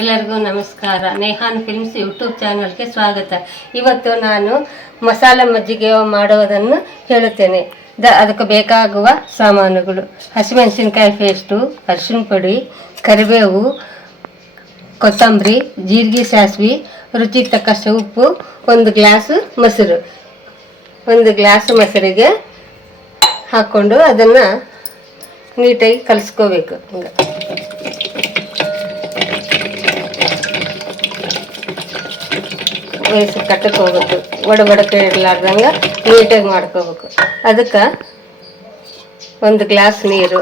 ಎಲ್ಲರಿಗೂ ನಮಸ್ಕಾರ. ನೇಹಾನ್ films YouTube ಚಾನಲ್ಗೆ ಸ್ವಾಗತ. ಇವತ್ತು ನಾನು ಮಸಾಲೆ ಮಜ್ಜಿಗೆ ಮಾಡುವುದನ್ನು ಹೇಳುತ್ತೇನೆ. ಅದಕ್ಕೆ ಬೇಕಾಗುವ ಸಾಮಾನುಗಳು: ಹಸಿಮೆಣಸಿನ್ಕಾಯಿ ಪೇಸ್ಟು, ಅರಿಶಿನ ಪುಡಿ, ಕರಿಬೇವು, ಕೊತ್ತಂಬರಿ, ಜೀರಿಗೆ, ಸಾಸಿವೆ, ರುಚಿಗೆ ತಕ್ಕಷ್ಟು ಉಪ್ಪು, ಒಂದು ಗ್ಲಾಸು ಮೊಸರು. ಒಂದು ಗ್ಲಾಸ್ ಮೊಸರಿಗೆ ಹಾಕ್ಕೊಂಡು ಅದನ್ನು ನೀಟಾಗಿ ಕಲಿಸ್ಕೋಬೇಕು. ಹಿಂಗೆ ವಯಸ್ಸು ಕಟ್ಟಕ್ಕೆ ಹೋಗ್ಬೇಕು, ಒಡಬಡಕೆ ಇರಲಾರ್ದಂಗೆ ನೀಟಾಗಿ ಮಾಡ್ಕೋಬೇಕು. ಅದಕ್ಕೆ ಒಂದು ಗ್ಲಾಸ್ ನೀರು,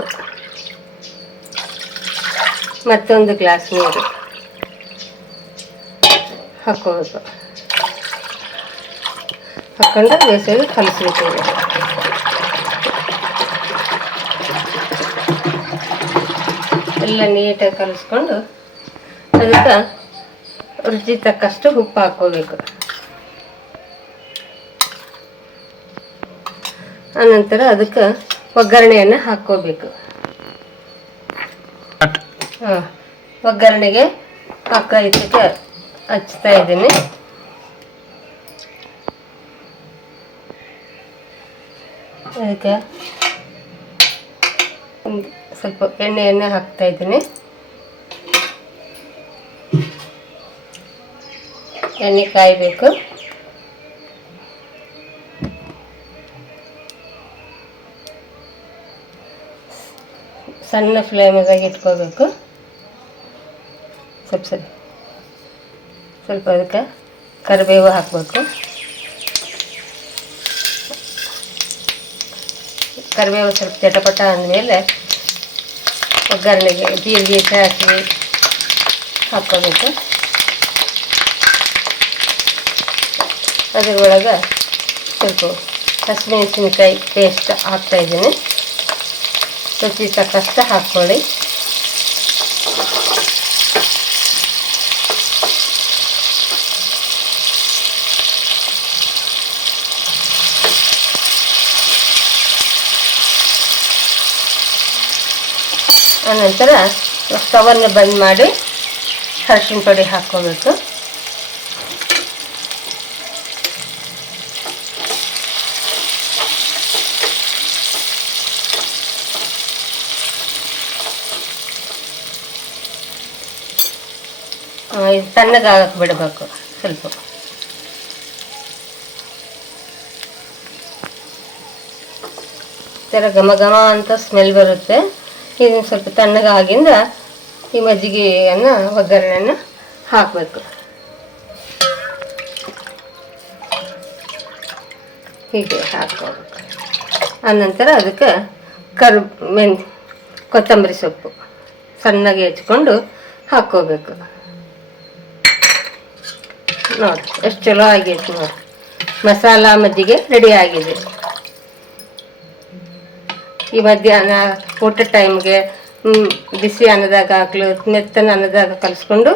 ಮತ್ತೊಂದು ಗ್ಲಾಸ್ ನೀರು ಹಾಕ್ಕೋಬೇಕು. ಹಾಕ್ಕೊಂಡು ಬೇಸಾಗಿ ಕಲಿಸ್ಬೇಕು. ಎಲ್ಲ ನೀಟಾಗಿ ಕಲಿಸ್ಕೊಂಡು ಅದಕ್ಕೆ ರುಚಿ ತಕ್ಕಷ್ಟು ಉಪ್ಪು ಹಾಕ್ಕೋಬೇಕು. ಆನಂತರ ಅದಕ್ಕೆ ಒಗ್ಗರಣೆಯನ್ನು ಹಾಕ್ಕೋಬೇಕು. ಒಗ್ಗರಣೆಗೆ ಇದಕ್ಕೆ ಹಚ್ತಾ ಇದ್ದೀನಿ. ಅದಕ್ಕೆ ಸ್ವಲ್ಪ ಎಣ್ಣೆಯನ್ನು ಹಾಕ್ತಾ ಇದ್ದೀನಿ. ಎಣ್ಣೆ ಕಾಯಬೇಕು. ಸಣ್ಣ ಫ್ಲೇಮಿಗಾಗಿ ಇಟ್ಕೋಬೇಕು. ಸ್ವಲ್ಪ ಅದಕ್ಕೆ ಕರಿಬೇವು ಹಾಕಬೇಕು. ಕರಿಬೇವು ಸ್ವಲ್ಪ ಚಟಪಟ ಅಂದಮೇಲೆ ಒಗ್ಗರಣೆಗೆ ಜೀರಿಗೆ, ಸಾಸಿವೆ ಹಾಕ್ಕೋಬೇಕು. ಅದರೊಳಗೆ ಸ್ವಲ್ಪ ಹಸಿಮೆಣಸಿನ್ಕಾಯಿ ಪೇಸ್ಟ್ ಹಾಕ್ತಾಯಿದ್ದೀನಿ. ರುಚಿ ತಕ್ಕಷ್ಟು ಹಾಕ್ಕೊಳ್ಳಿ. ಆನಂತರ ಸ್ಟವನ್ನು ಬಂದ್ ಮಾಡಿ ಅರಿಶಿನ ಪುಡಿ ಹಾಕ್ಕೋಬೇಕು. ಇದು ತಣ್ಣಗಾಗಕ್ಕೆ ಬಿಡಬೇಕು. ಸ್ವಲ್ಪ ಥರ ಘಮ ಘಮ ಅಂತ ಸ್ಮೆಲ್ ಬರುತ್ತೆ. ಇದು ಸ್ವಲ್ಪ ತಣ್ಣಗಾಗಿಂದ ಈ ಮಜ್ಜಿಗೆಯನ್ನು ಒಗ್ಗರಣೆಯನ್ನು ಹಾಕಬೇಕು. ಹೀಗೆ ಹಾಕ್ಕೋಬೇಕು. ಆನಂತರ ಅದಕ್ಕೆ ಕೊತ್ತಂಬರಿ ಸೊಪ್ಪು ಸಣ್ಣಗೆ ಹೆಚ್ಕೊಂಡು ಹಾಕ್ಕೋಬೇಕು. ನೋಡಿ ಎಷ್ಟು ಚಲೋ ಆಗೈತೆ ನೋಡಿ. ಮಸಾಲ ಮಜ್ಜಿಗೆ ರೆಡಿ ಆಗಿದೆ. ಈ ಮಧ್ಯಾಹ್ನ ಊಟ ಟೈಮ್ಗೆ ಬಿಸಿ ಅನ್ನದಾಗ ಹಾಕ್ಲು, ಮೆತ್ತನ ಅನ್ನದಾಗ ಕಲಿಸ್ಕೊಂಡು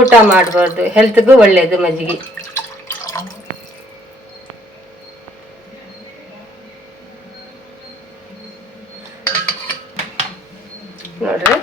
ಊಟ ಮಾಡ್ಬಾರ್ದು. ಹೆಲ್ತ್ಗೂ ಒಳ್ಳೆಯದು ಮಜ್ಜಿಗೆ. ನೋಡ್ರಿ